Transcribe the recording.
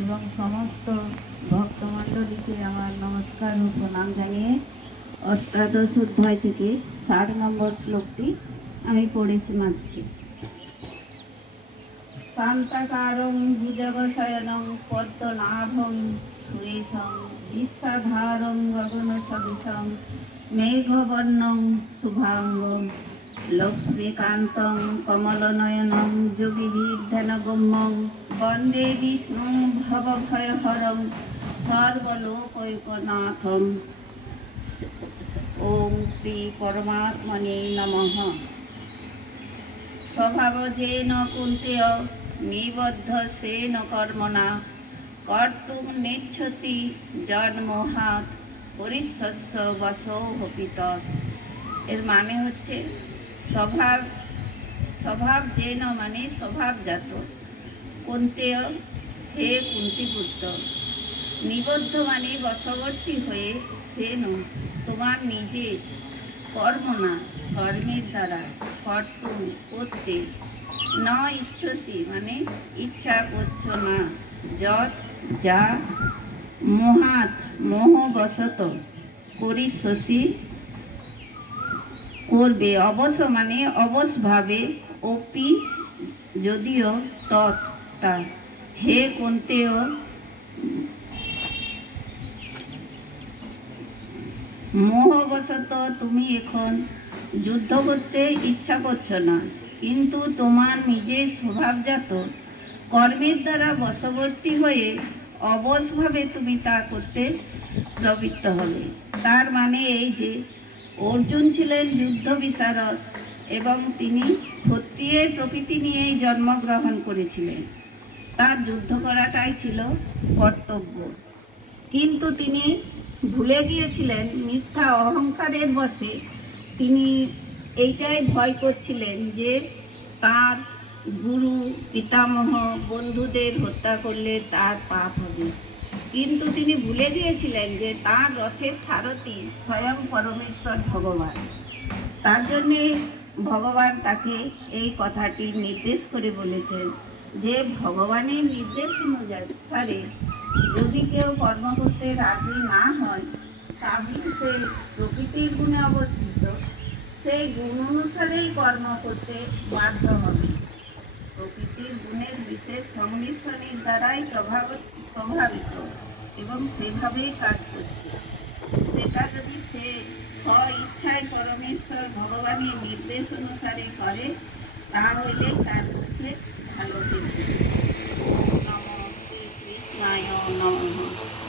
এবং সমস্ত ভক্তমণ্ডলীকে আমার নমস্কার ও প্রণাম জানিয়ে অষ্টাদশ অধ্যায় থেকে ৬০ নম্বর শ্লোকটি আমি পড়ে শোনাচ্ছি। শান্তাকারং ভুজগশয়নং পদ্মনাভং সুরেশং দৃশ্যাধারং গগনসদৃশং মেঘবর্ণং শুভাঙ্গং লক্ষ্মীকান্তং কমলনয়নং যোগীবিধ্যানগম্যং বন্দে বিষ্ণুং ভবভয়হরং সর্বলোকৈকনাথং। ওম শ্রী পরমাত্মনে নমঃ। স্বভাবজেন কুন্তেয় নিবদ্ধসেন কর্মণা কর্তুম নেচ্ছসি জন্মহাত পরিশস্য বশোহপিত। এর মানে হচ্ছে স্বভাব যেন মানে স্বভাবজাত, কুন্তেয় হে কুন্তিপুত্র, নিবদ্ধ মানে বশবর্তী হয়ে, সেন তোমার নিজের, কর্মণা কর্মের দ্বারা, কর্তুম করতে, ন ইচ্ছসি মানে ইচ্ছা করছ না, যৎ যা, মোহাত মোহবশত, করিষ্যসি করবে, অবশ মানে অবশভাবে, অপি যদিও, তৎ তা, হে কুন্তেয় মোহবশত তুমি এখন যুদ্ধ করতে ইচ্ছা করছো না, কিন্তু তোমার নিজের স্বভাবজাত কর্মের দ্বারা বশবর্তী হয়ে অবশভাবে তুমি তা করতে প্রবৃত্ত হবে। তার মানে এই যে অর্জুন ছিলেন যুদ্ধ বিশারদ এবং তিনি ক্ষত্রিয়ের প্রকৃতি নিয়েই জন্মগ্রহণ করেছিলেন। তার যুদ্ধ করাটাই ছিল কর্তব্য, কিন্তু তিনি ভুলে গিয়েছিলেন মিথ্যা অহংকারের বশে। তিনি এইটাই ভয় করছিলেন যে তার গুরু পিতামহ বন্ধুদের হত্যা করলে তার পাপ হবে, কিন্তু তিনি ভুলে গিয়েছিলেন যে তার রথের সারথি স্বয়ং পরমেশ্বর ভগবান। তার জন্যে ভগবান তাকে এই কথাটি নির্দেশ করে বলেছেন যে ভগবানের নির্দেশ অনুসারে যদি কেউ কর্ম করতে রাজি না হয়, তাহলে সে প্রকৃতির গুণে অবস্থিত, সেই গুণ অনুসারেই কর্ম করতে বাধ্য হবে। প্রকৃতির গুণের বিশেষ সংমিশ্রণের দ্বারাই প্রভাবিত এবং সেভাবেই কাজ করছে। সেটা যদি সে স্ব ইচ্ছায় পরমেশ্বর ভগবানের নির্দেশ অনুসারে করে, তাহলে তার পক্ষে ভালো হবে। নমঃ শ্রী কৃষ্ণায় নমঃ।